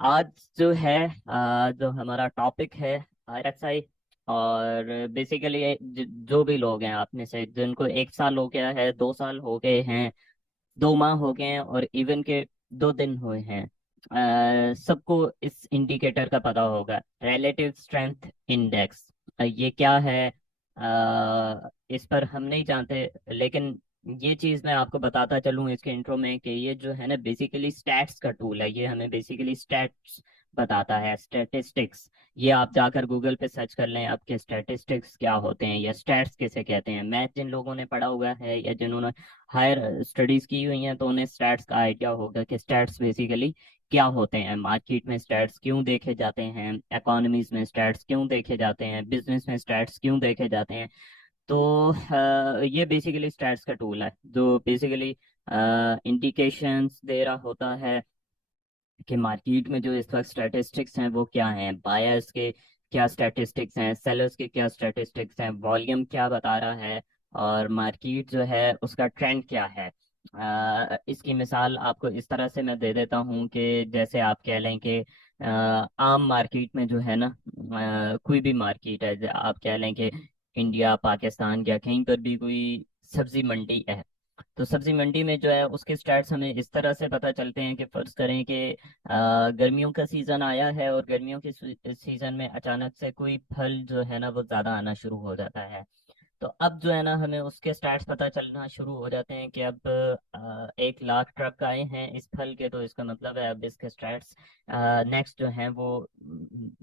आज जो है जो हमारा टॉपिक है आरएसआई। और बेसिकली जो भी लोग हैं आप में से जिनको 1 साल हो गया है, 2 साल हो गए हैं, 2 माह हो गए हैं और इवन के 2 दिन हुए हैं, सबको इस इंडिकेटर का पता होगा, रिलेटिव स्ट्रेंथ इंडेक्स। ये क्या है? इस पर हम नहीं जानते, लेकिन ये चीज मैं आपको बताता चलूं इसके इंट्रो में कि ये जो है ना बेसिकली स्टैट्स का टूल है। ये हमें बेसिकली स्टैट्स बताता है, स्टैटिस्टिक्स। ये आप जाकर गूगल पे सर्च कर लें आपके स्टैटिस्टिक्स क्या होते हैं या स्टैट्स किसे कहते हैं। मैथ जिन लोगों ने पढ़ा हुआ है या जिन्होंने हायर स्टडीज की हुई हैं तो उन्हें स्टैट्स का आइडिया होगा कि स्टैट्स बेसिकली क्या होते हैं, मार्केट में स्टैट्स क्यों देखे जाते हैं, इकोनॉमीज में स्टैट्स क्यों देखे जाते हैं, बिजनेस में स्टैट्स क्यों देखे जाते हैं। तो ये बेसिकली स्टैट्स का टूल है जो बेसिकली इंडिकेशंस दे रहा होता है कि मार्केट में जो इस वक्त स्टैटिस्टिक्स हैं वो क्या हैं, बायर्स के क्या स्टैटिस्टिक्स हैं, सेलर्स के क्या स्टैटिस्टिक्स हैं, वॉल्यूम क्या बता रहा है और मार्केट जो है उसका ट्रेंड क्या है। इसकी मिसाल आपको इस तरह से मैं दे देता हूँ कि जैसे आप कह लें कि आम मार्केट में जो है ना, कोई भी मार्केट है, आप कह लें कि इंडिया, पाकिस्तान या कहीं पर भी कोई सब्जी मंडी है। तो सब्जी मंडी में जो है उसके स्टार्ट्स हमें इस तरह से पता चलते हैं कि फर्ज करें कि गर्मियों का सीजन आया है और गर्मियों के सीजन में अचानक से कोई फल जो है ना वो ज्यादा आना शुरू हो जाता है। तो अब जो है ना हमें उसके स्टार्ट्स पता चलना शुरू हो जाते हैं कि अब 1 लाख ट्रक आए हैं इस फल के, तो इसका मतलब है अब इसके स्टार्ट्स नेक्स्ट जो हैं वो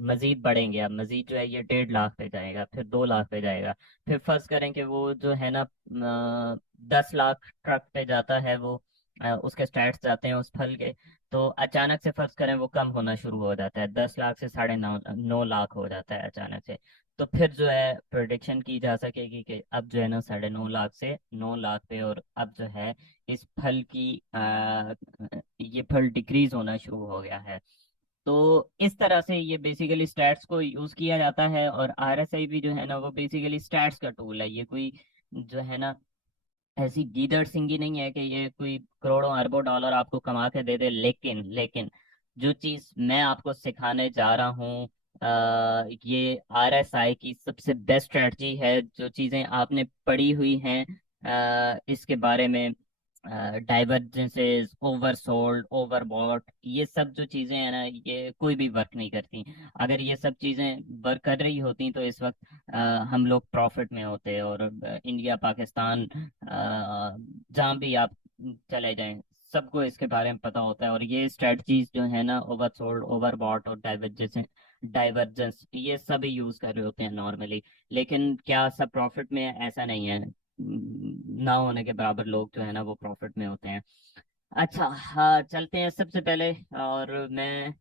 मजीद बढ़ेंगे। अब मजीद जो है ये 1.5 लाख पे जाएगा, फिर 2 लाख पे जाएगा, फिर फर्ज करें कि वो जो है ना 10 लाख ट्रक पे जाता है वो, उसके स्टार्ट्स जाते हैं उस फल के। तो अचानक से फर्ज करें वो कम होना शुरू हो जाता है, 10 लाख से 9.5 9 लाख हो जाता है अचानक से। तो फिर जो है प्रोडिक्शन की जा सकेगी कि अब जो है ना 9.5 लाख से 9 लाख पे, और अब जो है इस फल की ये फल डिक्रीज होना शुरू हो गया है। तो इस तरह से ये बेसिकली स्टैट्स को यूज किया जाता है। और आरएसआई भी जो है ना वो बेसिकली स्टैट्स का टूल है। ये कोई जो है ना ऐसी गीदड़ सिंगी नहीं है कि ये कोई करोड़ों अरबों डॉलर आपको कमा के दे दे। लेकिन लेकिन जो चीज मैं आपको सिखाने जा रहा हूँ, ये आरएसआई की सबसे बेस्ट स्ट्रेटजी है। जो चीजें आपने पढ़ी हुई हैं इसके बारे में, डाइवर्जेंसेस, ओवरसोल्ड, ओवरबॉट, ये सब जो चीजें हैं ना ये कोई भी वर्क नहीं करती। अगर ये सब चीजें वर्क कर रही होती तो इस वक्त हम लोग प्रॉफिट में होते। और इंडिया, पाकिस्तान, जहाँ भी आप चले जाएं, सबको इसके बारे में पता होता है। और ये स्ट्रेटजीज जो है ना, ओवरसोल्ड, ओवरबॉट और डाइवर्जेंस, डाइवर्जेंस, ये सब यूज कर रहे होते हैं नॉर्मली। लेकिन क्या सब प्रॉफिट में है? ऐसा नहीं है। ना होने के बराबर लोग जो है ना वो प्रॉफिट में होते हैं। अच्छा, हाँ, चलते हैं सबसे पहले। और मैं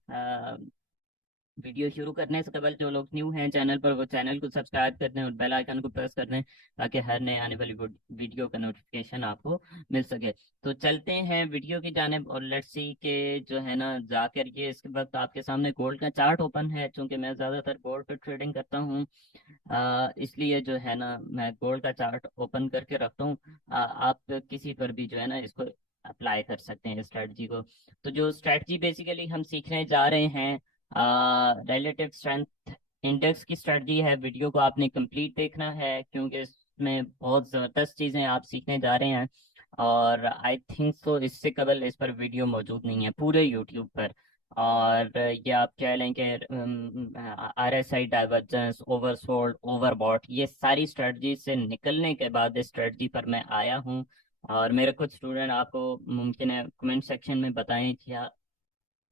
वीडियो शुरू करने से कबल जो लोग न्यू हैं चैनल पर वो चैनल को सब्सक्राइब कर दें और बेल आइकन को प्रेस कर दें ताकि हर नए आने वाली वीडियो का नोटिफिकेशन आपको मिल सके। तो चलते हैं वीडियो की जानिब और लेट्स सी के जो है ना जाकर ये इसके वक्त आपके सामने गोल्ड का चार्ट ओपन है। चूंकि मैं ज़्यादातर गोल्ड पे ट्रेडिंग करता हूँ, इसलिए जो है ना मैं गोल्ड का चार्ट ओपन करके रखता हूँ। आप किसी पर भी जो है ना इसको अप्लाई कर सकते हैं स्ट्रेटजी को। तो जो स्ट्रेटजी बेसिकली हम सीखने जा रहे हैं, रिलेटिव स्ट्रेंथ इंडेक्स की स्ट्रेटजी है। वीडियो को आपने कंप्लीट देखना है क्योंकि इसमें बहुत ज़बरदस्त चीज़ें आप सीखने जा रहे हैं। और आई थिंक सो इससे कबल इस पर वीडियो मौजूद नहीं है पूरे यूट्यूब पर। और ये आप कह लें कि आरएसआई, डाइवर्जेंस, ओवरसोल्ड, ओवरबॉट, ये सारी स्ट्रेटजी से निकलने के बाद इस स्ट्रेटजी पर मैं आया हूँ। और मेरे कुछ स्टूडेंट आपको मुमकिन है कमेंट सेक्शन में बताएं क्या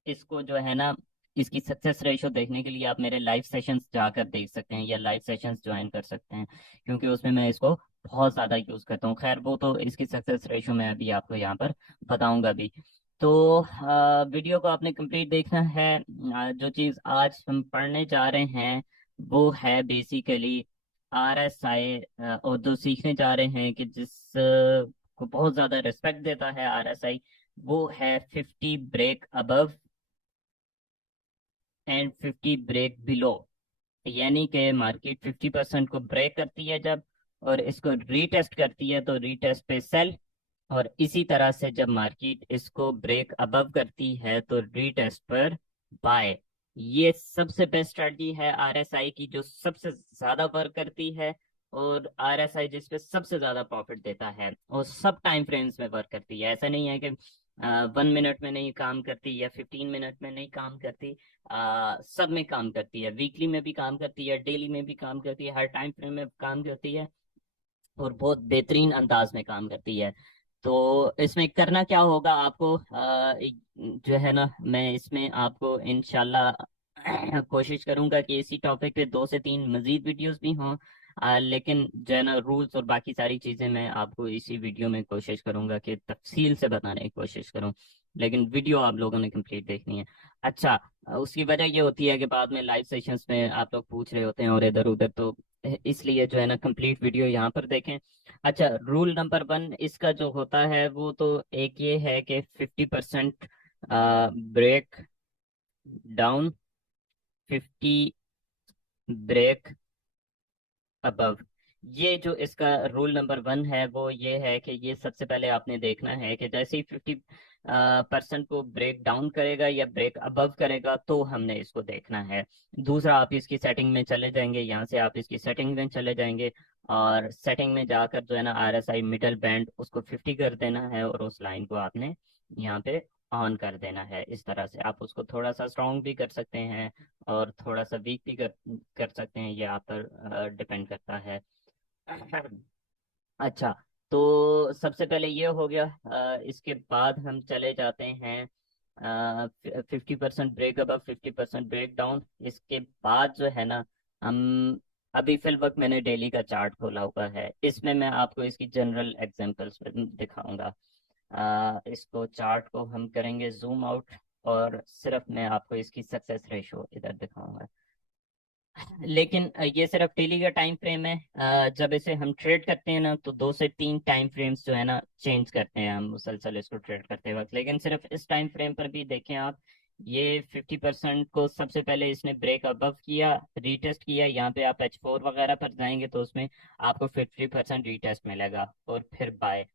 इसको जो है ना इसकी सक्सेस रेशो देखने के लिए आप मेरे लाइव सेशंस जाकर देख सकते हैं या लाइव सेशंस ज्वाइन कर सकते हैं, क्योंकि उसमें मैं इसको बहुत ज़्यादा यूज़ करता हूँ। खैर वो तो इसकी सक्सेस रेशो मैं अभी आपको यहाँ पर बताऊंगा भी। तो वीडियो को आपने कंप्लीट देखना है। जो चीज़ आज हम पढ़ने जा रहे हैं वो है बेसिकली आरएसआई। और जो सीखने जा रहे हैं कि जिस को बहुत ज़्यादा रिस्पेक्ट देता है आरएसआई, वो है 50 break above and 50 break below. यानी कि मार्केट 50% को ब्रेक करती है जब, और इसको रीटेस्ट करती है तो रीटेस्ट पे सेल। और इसी तरह से जब मार्केट इसको ब्रेक अबव करती है तो रीटेस्ट पर बाय। ये सबसे बेस्ट स्ट्रेटजी है आरएसआई की, जो सबसे ज्यादा वर्क करती है, और आरएसआई जिसपे सबसे ज्यादा प्रॉफिट देता है, और सब टाइम फ्रेम्स में वर्क करती है। ऐसा नहीं है कि 1 मिनट में नहीं काम करती या 15 मिनट में नहीं काम करती। सब में काम करती है, वीकली में भी काम करती है, डेली में भी काम करती है, हर टाइम फ्रेम में काम करती है, और बहुत बेहतरीन अंदाज में काम करती है। तो इसमें करना क्या होगा आपको, जो है ना, मैं इसमें आपको इंशाल्लाह कोशिश करूंगा कि इसी टॉपिक पे 2 से 3 मजीद वीडियोस भी हों। लेकिन जो है ना, रूल्स और बाकी सारी चीज़ें मैं आपको इसी वीडियो में कोशिश करूंगा कि तफसील से बताने की कोशिश करूं, लेकिन वीडियो आप लोगों ने कंप्लीट देखनी है। अच्छा, उसकी वजह ये होती है कि बाद में लाइव सेशंस में आप लोग पूछ रहे होते हैं और इधर उधर, तो इसलिए जो है ना, कंप्लीट वीडियो यहाँ पर देखें। अच्छा, रूल नंबर 1 इसका जो होता है वो तो एक ये है कि 50% ब्रेक डाउन, 50 ब्रेक अबव। ये जो इसका रूल नंबर 1 है वो ये है कि ये सबसे पहले आपने देखना है कि जैसे ही 50% को ब्रेक डाउन करेगा या ब्रेक अबव करेगा तो हमने इसको देखना है। दूसरा, आप इसकी सेटिंग में चले जाएंगे, यहाँ से आप इसकी सेटिंग में चले जाएंगे, और सेटिंग में जाकर जो है ना, आरएसआई मिडल बैंड उसको 50 कर देना है, और उस लाइन को आपने यहाँ पे ऑन कर देना है। इस तरह से आप उसको थोड़ा सा स्ट्रॉन्ग भी कर सकते हैं और थोड़ा सा वीक भी कर सकते हैं, ये आप पर डिपेंड करता है। अच्छा, तो सबसे पहले ये हो गया। इसके बाद हम चले जाते हैं 50% ब्रेक अप, 50% ब्रेक डाउन। इसके बाद जो है ना, हम अभी फिल वक्त मैंने डेली का चार्ट खोला हुआ है, इसमें मैं आपको इसकी जनरल एग्जांपल्स दिखाऊंगा। इसको चार्ट को हम करेंगे जूम आउट, और सिर्फ मैं आपको इसकी सक्सेस रेशो इधर दिखाऊंगा। लेकिन ये सिर्फ डेली का टाइम फ्रेम है। जब इसे हम ट्रेड करते हैं ना, तो 2 से 3 टाइम फ्रेम्स जो है ना, चेंज करते हैं हम मुसलसल इसको ट्रेड करते वक्त। लेकिन सिर्फ इस टाइम फ्रेम पर भी देखें आप, ये 50% को सबसे पहले इसने ब्रेक अबव किया, रीटेस्ट किया। यहाँ पे आप H4 वगैरह पर जाएंगे तो उसमें आपको 50% रीटेस्ट मिलेगा, और फिर बाय।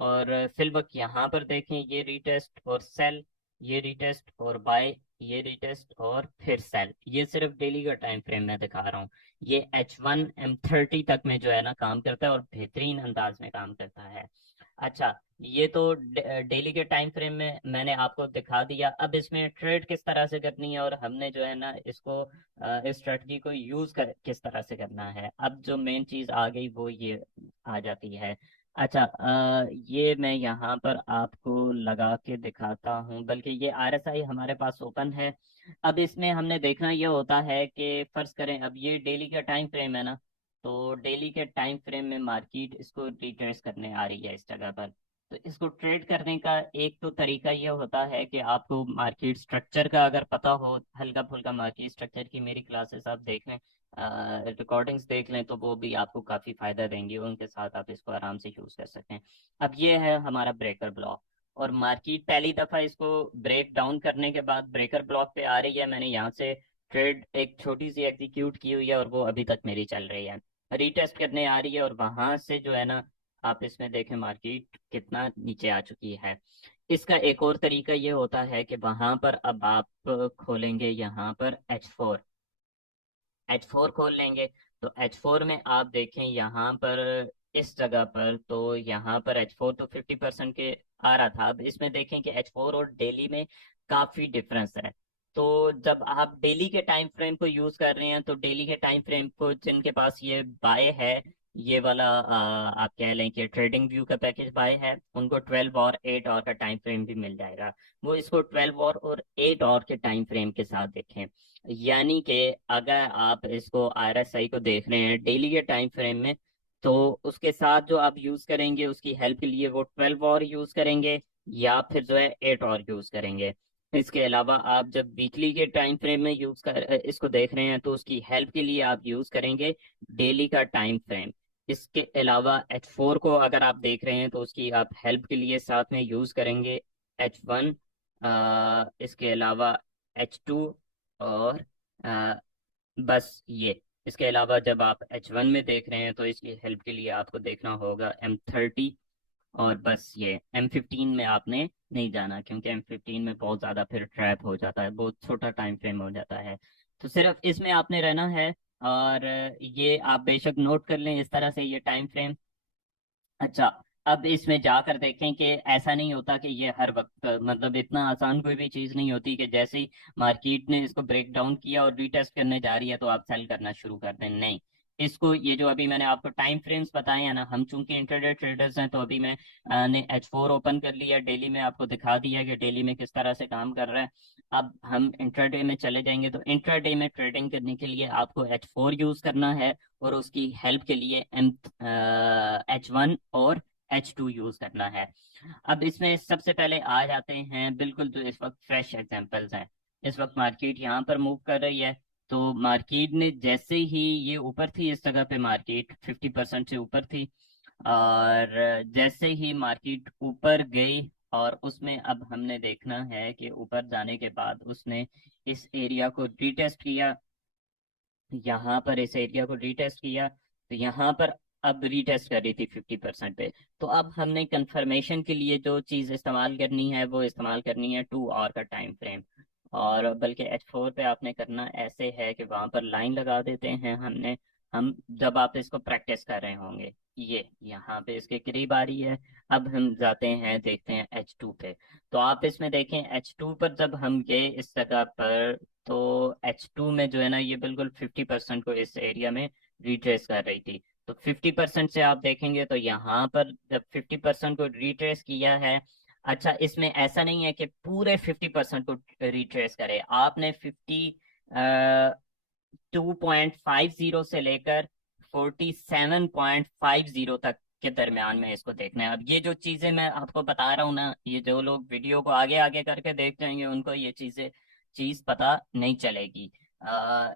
और फिल वक्त यहाँ पर देखें, ये रीटेस्ट और सेल, ये रीटेस्ट और बाय, ये रिटेस्ट और फिर सेल। ये सिर्फ डेली का टाइम फ्रेम में दिखा रहा हूँ। ये H1 M30 तक में जो है ना काम करता है, और बेहतरीन अंदाज में काम करता है। अच्छा, ये तो डेली के टाइम फ्रेम में मैंने आपको दिखा दिया। अब इसमें ट्रेड किस तरह से करनी है, और हमने जो है ना इसको, इस स्ट्रेटजी को यूज कर किस तरह से करना है, अब जो मेन चीज आ गई वो ये आ जाती है। अच्छा, ये मैं यहाँ पर आपको लगा के दिखाता हूँ, बल्कि ये आरएसआई हमारे पास ओपन है। अब इसमें हमने देखना ये होता है कि फर्ज करें अब ये डेली का टाइम फ्रेम है ना, तो डेली के टाइम फ्रेम में मार्केट इसको रिट्रेस करने आ रही है इस जगह पर। तो इसको ट्रेड करने का एक तो तरीका ये होता है कि आपको मार्केट स्ट्रक्चर का अगर पता हो, हल्का फुल्का मार्केट स्ट्रक्चर की मेरी क्लासेस आप देख लें, रिकॉर्डिंग्स देख लें, तो वो भी आपको काफ़ी फ़ायदा देंगी, उनके साथ आप इसको आराम से यूज़ कर सकते हैं। अब ये है हमारा ब्रेकर ब्लॉक, और मार्केट पहली दफ़ा इसको ब्रेक डाउन करने के बाद ब्रेकर ब्लॉक पे आ रही है। मैंने यहाँ से ट्रेड एक छोटी सी एग्जीक्यूट की हुई है, और वो अभी तक मेरी चल रही है, रीटेस्ट करने आ रही है, और वहां से जो है ना, आप इसमें देखें मार्केट कितना नीचे आ चुकी है। इसका एक और तरीका ये होता है कि वहां पर अब आप खोलेंगे यहाँ पर H4 खोल लेंगे। तो H4 में आप देखें यहाँ पर, इस जगह पर, तो यहाँ पर H4 तो 50% के आ रहा था। अब इसमें देखें कि H4 और डेली में काफी डिफरेंस है। तो जब आप डेली के टाइम फ्रेम को यूज कर रहे हैं, तो डेली के टाइम फ्रेम को जिनके पास ये बाय है, ये वाला आप कह लें कि ट्रेडिंग व्यू का पैकेज बाय है, उनको 12 और 8 आवर का टाइम फ्रेम भी मिल जाएगा। वो इसको 12 और 8 आवर के टाइम फ्रेम के साथ देखें। यानी कि अगर आप इसको आरएसआई को देख रहे हैं डेली के टाइम फ्रेम में, तो उसके साथ जो आप यूज करेंगे उसकी हेल्प के लिए वो 12 और यूज करेंगे, या फिर जो है 8 और यूज करेंगे। इसके अलावा आप जब वीकली के टाइम फ्रेम में यूज कर इसको देख रहे हैं, तो उसकी हेल्प के लिए आप यूज करेंगे डेली का टाइम फ्रेम। इसके अलावा H4 को अगर आप देख रहे हैं, तो उसकी आप हेल्प के लिए साथ में यूज करेंगे H1। इसके अलावा H2, और आ, बस ये। इसके अलावा जब आप H1 में देख रहे हैं, तो इसकी हेल्प के लिए आपको देखना होगा M30, और बस ये M15 में आपने नहीं जाना, क्योंकि M15 में बहुत ज़्यादा फिर ट्रैप हो जाता है, बहुत छोटा टाइम फ्रेम हो जाता है। तो सिर्फ इसमें आपने रहना है। और ये आप बेशक नोट कर लें इस तरह से ये टाइम फ्रेम। अच्छा, अब इसमें जाकर देखें कि ऐसा नहीं होता कि ये हर वक्त, मतलब इतना आसान कोई भी चीज़ नहीं होती कि जैसे ही मार्केट ने इसको ब्रेक डाउन किया और रीटेस्ट करने जा रही है तो आप सेल करना शुरू कर दें, नहीं। इसको, ये जो अभी मैंने आपको टाइम फ्रेम्स बताए हैं ना, हम चूंकि इंटरडे ट्रेडर्स हैं तो अभी मैं ने H4 ओपन कर लिया, डेली में आपको दिखा दिया कि डेली में किस तरह से काम कर रहा है। अब हम इंट्राडे में चले जाएंगे, तो इंट्राडे में ट्रेडिंग करने के लिए आपको H4 यूज करना है, और उसकी हेल्प के लिए H1 और H2 यूज करना है। अब इसमें सबसे पहले आ जाते हैं बिल्कुल जो इस वक्त फ्रेश एग्जांपल्स हैं। इस वक्त मार्केट यहाँ पर मूव कर रही है, तो मार्केट ने जैसे ही, ये ऊपर थी इस जगह पे, मार्केट 50% से ऊपर थी, और जैसे ही मार्केट ऊपर गई, और उसमें अब हमने देखना है कि ऊपर जाने के बाद उसने इस एरिया को रीटेस्ट किया, यहाँ पर इस एरिया को रीटेस्ट किया, तो यहाँ पर अब रीटेस्ट कर रही थी 50% पे। तो अब हमने कंफर्मेशन के लिए जो चीज़ इस्तेमाल करनी है वो इस्तेमाल करनी है 2 आवर का टाइम फ्रेम। और बल्कि H4 पे आपने करना ऐसे है कि वहां पर लाइन लगा देते हैं हमने, हम जब आप इसको प्रैक्टिस कर रहे होंगे, ये यहाँ पे इसके करीब आ रही है। अब हम जाते हैं, देखते हैं H2 पे। तो आप इसमें देखें H2 पर जब हम गए इस जगह पर, तो H2 में जो है ना, ये बिल्कुल 50% को इस एरिया में रिट्रेस कर रही थी। तो 50% से आप देखेंगे तो यहाँ पर जब 50% को रिट्रेस किया है, अच्छा इसमें ऐसा नहीं है कि पूरे 50% को रिट्रेस करे, आपने 2.50 से लेकर 47.50 तक के दरमियान में इसको देखना है। अब ये जो चीजें मैं आपको बता रहा हूँ ना, ये जो लोग वीडियो को आगे आगे करके देख जाएंगे उनको ये चीज पता नहीं चलेगी।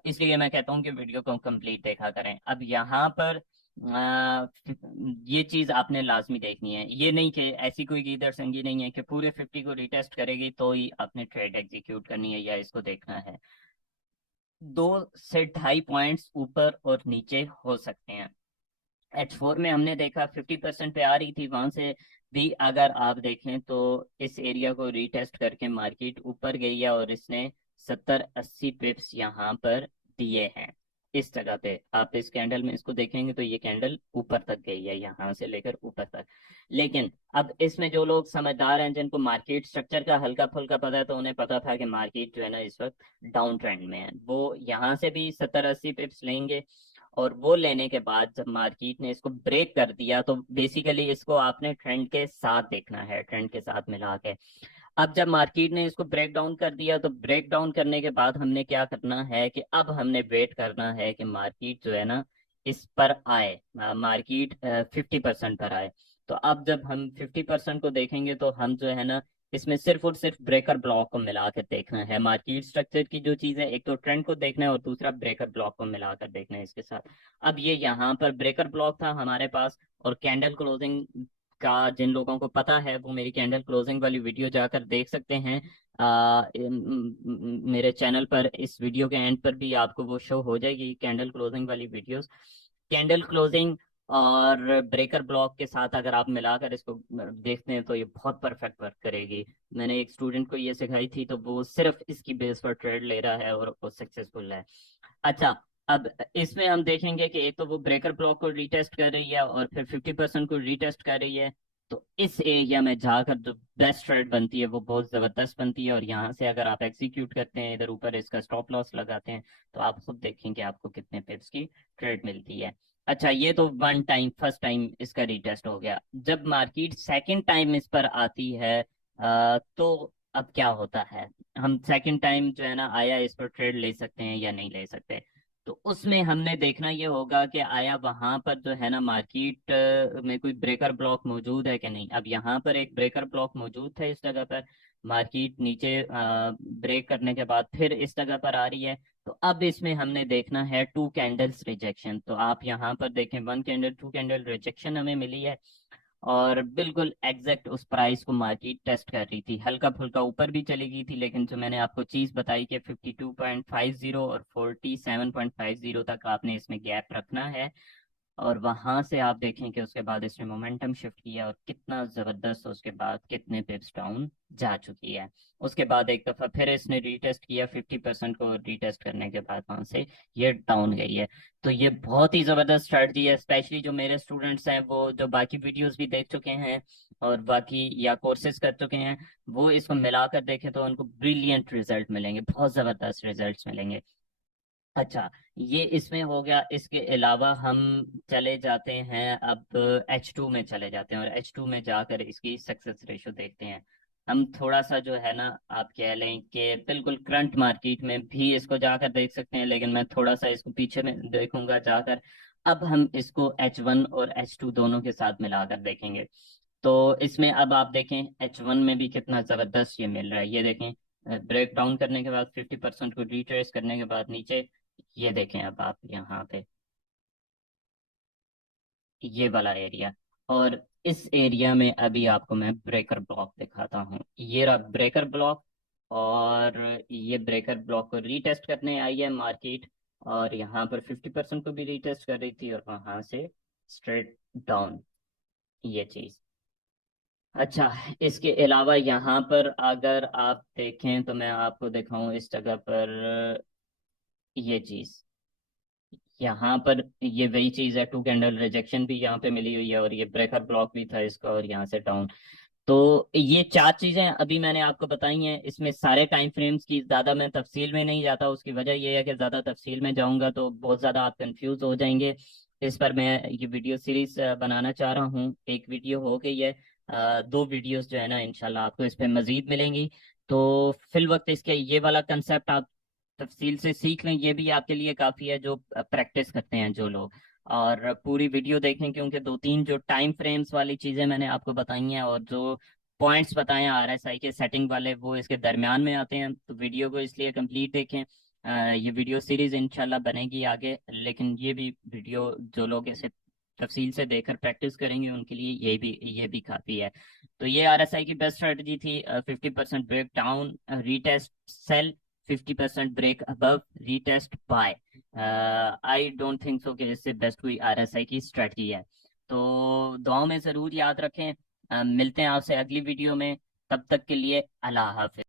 इसलिए मैं कहता हूँ कि वीडियो को कंप्लीट देखा करें। अब यहाँ पर ये चीज आपने लाजमी देखनी है, ये नहीं कि ऐसी कोई गीदड़ संगी नहीं है कि पूरे 50 को रिटेस्ट करेगी तो ही आपने ट्रेड एग्जीक्यूट करनी है या इसको देखना है। 2 से 2.5 पॉइंट्स ऊपर और नीचे हो सकते हैं। H4 में हमने देखा 50% पे आ रही थी, वहां से भी अगर आप देखें तो इस एरिया को रीटेस्ट करके मार्केट ऊपर गई है, और इसने 70-80 पिप्स यहाँ पर दिए हैं। इस जगह पे आप इस कैंडल में इसको देखेंगे तो ये कैंडल ऊपर तक गई है, यहाँ से लेकर ऊपर तक। लेकिन अब इसमें जो लोग समझदार हैं, जिनको मार्केट स्ट्रक्चर का हल्का फुल्का पता है, तो उन्हें पता था कि मार्केट जो है ना इस वक्त डाउन ट्रेंड में है, वो यहाँ से भी 70-80 पिप्स लेंगे। और वो लेने के बाद जब मार्केट ने इसको ब्रेक कर दिया, तो बेसिकली इसको आपने ट्रेंड के साथ देखना है, ट्रेंड के साथ मिला के। अब जब मार्केट ने इसको ब्रेक डाउन कर दिया, तो ब्रेक डाउन करने के बाद हमने क्या करना है कि अब हमने वेट करना है कि मार्केट जो है ना इस पर आए, मार्केट 50% पर आए। तो अब जब हम 50% को देखेंगे तो हम जो है ना इसमें सिर्फ और सिर्फ ब्रेकर ब्लॉक को मिला कर देखना है। मार्केट स्ट्रक्चर की जो चीज़ है, एक तो ट्रेंड को देखना है और दूसरा ब्रेकर ब्लॉक को मिलाकर देखना है इसके साथ। अब ये यहाँ पर ब्रेकर ब्लॉक था हमारे पास, और कैंडल क्लोजिंग का जिन लोगों को पता है वो मेरी कैंडल क्लोजिंग वाली वीडियो जाकर देख सकते हैं। मेरे चैनल पर इस वीडियो के एंड पर भी आपको वो शो हो जाएगी कैंडल क्लोजिंग वाली वीडियोस। कैंडल क्लोजिंग और ब्रेकर ब्लॉक के साथ अगर आप मिलाकर इसको देखते हैं तो ये बहुत परफेक्ट वर्क करेगी। मैंने एक स्टूडेंट को ये सिखाई थी, तो वो सिर्फ इसकी बेस पर ट्रेड ले रहा है और वो सक्सेसफुल है। अच्छा, अब इसमें हम देखेंगे कि एक तो वो ब्रेकर ब्लॉक को रीटेस्ट कर रही है और फिर 50% को रीटेस्ट कर रही है। तो इस एरिया में जाकर जो बेस्ट ट्रेड बनती है वो बहुत जबरदस्त बनती है, और यहाँ से अगर आप एग्जीक्यूट करते हैं, इधर ऊपर इसका स्टॉप लॉस लगाते हैं, तो आप खुद देखेंगे आपको कितने पिप्स की ट्रेड मिलती है। अच्छा, ये तो वन टाइम, फर्स्ट टाइम इसका रीटेस्ट हो गया। जब मार्केट सेकंड टाइम इस पर आती है, तो अब क्या होता है, हम सेकंड टाइम जो है ना आया इस पर ट्रेड ले सकते हैं या नहीं ले सकते। तो उसमें हमने देखना ये होगा कि आया वहां पर जो है ना मार्केट में कोई ब्रेकर ब्लॉक मौजूद है कि नहीं। अब यहाँ पर एक ब्रेकर ब्लॉक मौजूद था इस जगह पर, मार्केट नीचे ब्रेक करने के बाद फिर इस जगह पर आ रही है। तो अब इसमें हमने देखना है 2 कैंडल्स रिजेक्शन। तो आप यहाँ पर देखें, 1 कैंडल 2 कैंडल रिजेक्शन हमें मिली है, और बिल्कुल एग्जैक्ट उस प्राइस को मार्केट टेस्ट कर रही थी, हल्का फुल्का ऊपर भी चली गई थी, लेकिन जो मैंने आपको चीज बताई कि 52.50 और 47.50 तक आपने इसमें गैप रखना है। और वहां से आप देखें कि उसके बाद इसने मोमेंटम शिफ्ट किया और कितना जबरदस्त, उसके बाद कितने पिप्स डाउन जा चुकी है। उसके बाद एक दफा फिर इसने रीटेस्ट किया, 50% को रीटेस्ट करने के बाद वहां से ये डाउन गई है। तो ये बहुत ही जबरदस्त स्ट्रेटजी है, स्पेशली जो मेरे स्टूडेंट्स हैं वो जो बाकी वीडियोस भी देख चुके हैं और बाकी या कोर्सेज कर चुके हैं, वो इसको मिलाकर देखें तो उनको ब्रिलियंट रिजल्ट मिलेंगे, बहुत जबरदस्त रिजल्ट्स मिलेंगे। अच्छा, ये इसमें हो गया। इसके अलावा हम चले जाते हैं अब H2 में चले जाते हैं, और H2 में जाकर इसकी सक्सेस रेशो देखते हैं। हम थोड़ा सा जो है ना, आप कह लें कि बिल्कुल करंट मार्केट में भी इसको जाकर देख सकते हैं, लेकिन मैं थोड़ा सा इसको पीछे में देखूंगा जाकर। अब हम इसको H1 और H2 दोनों के साथ मिलाकर देखेंगे। तो इसमें अब आप देखें H1 में भी कितना जबरदस्त ये मिल रहा है। ये देखें, ब्रेक डाउन करने के बाद 50% को रिट्रेस करने के बाद नीचे, ये देखें अब आप यहाँ पे ये वाला एरिया। और इस एरिया में अभी आपको मैं ब्रेकर ब्लॉक दिखाता हूँ, ये रहा ब्रेकर ब्लॉक। और ये ब्रेकर ब्लॉक को रीटेस्ट करने आई है मार्केट, और यहाँ पर 50% को भी रीटेस्ट कर रही थी और वहां से स्ट्रेट डाउन, ये चीज। अच्छा, इसके अलावा यहाँ पर अगर आप देखें तो मैं आपको दिखाऊं इस जगह पर ये चीज। यहाँ पर ये वही चीज है, टू कैंडल रिजेक्शन भी यहाँ पे मिली हुई है, और ये ब्रेकर ब्लॉक भी था इसका, और यहाँ से डाउन। तो ये चार चीजें अभी मैंने आपको बताई हैं। इसमें सारे टाइम फ्रेम्स की ज्यादा मैं तफसील में नहीं जाता, उसकी वजह ये है कि ज्यादा तफसील में जाऊंगा तो बहुत ज्यादा आप कंफ्यूज हो जाएंगे। इस पर मैं ये वीडियो सीरीज बनाना चाह रहा हूँ। एक वीडियो हो गई है, दो वीडियोस जो है ना इंशाल्लाह आपको इस पर मजीद मिलेंगी। तो फिल वक्त इसके ये वाला कंसेप्ट आप तफसील से सीख लें, ये भी आपके लिए काफ़ी है जो प्रैक्टिस करते हैं जो लोग। और पूरी वीडियो देखें, क्योंकि दो तीन जो टाइम फ्रेम्स वाली चीज़ें मैंने आपको बताई हैं और जो पॉइंट्स बताए हैं RSI के सेटिंग वाले, वो इसके दरमियान में आते हैं। तो वीडियो को इसलिए कंप्लीट देखें। ये वीडियो सीरीज इंशाल्लाह बनेगी आगे, लेकिन ये भी वीडियो जो लोग इसे तफसील से देखकर प्रैक्टिस करेंगे उनके लिए ये भी काफ़ी है। तो ये RSI की बेस्ट स्ट्रेटजी थी, 50% break down retest sell, 50% break above retest buy. I don't think so कि इससे बेस्ट कोई RSI की स्ट्रेटजी है। तो दुआओं में ज़रूर याद रखें। मिलते हैं आपसे अगली वीडियो में, तब तक के लिए अल्लाह हाफिज।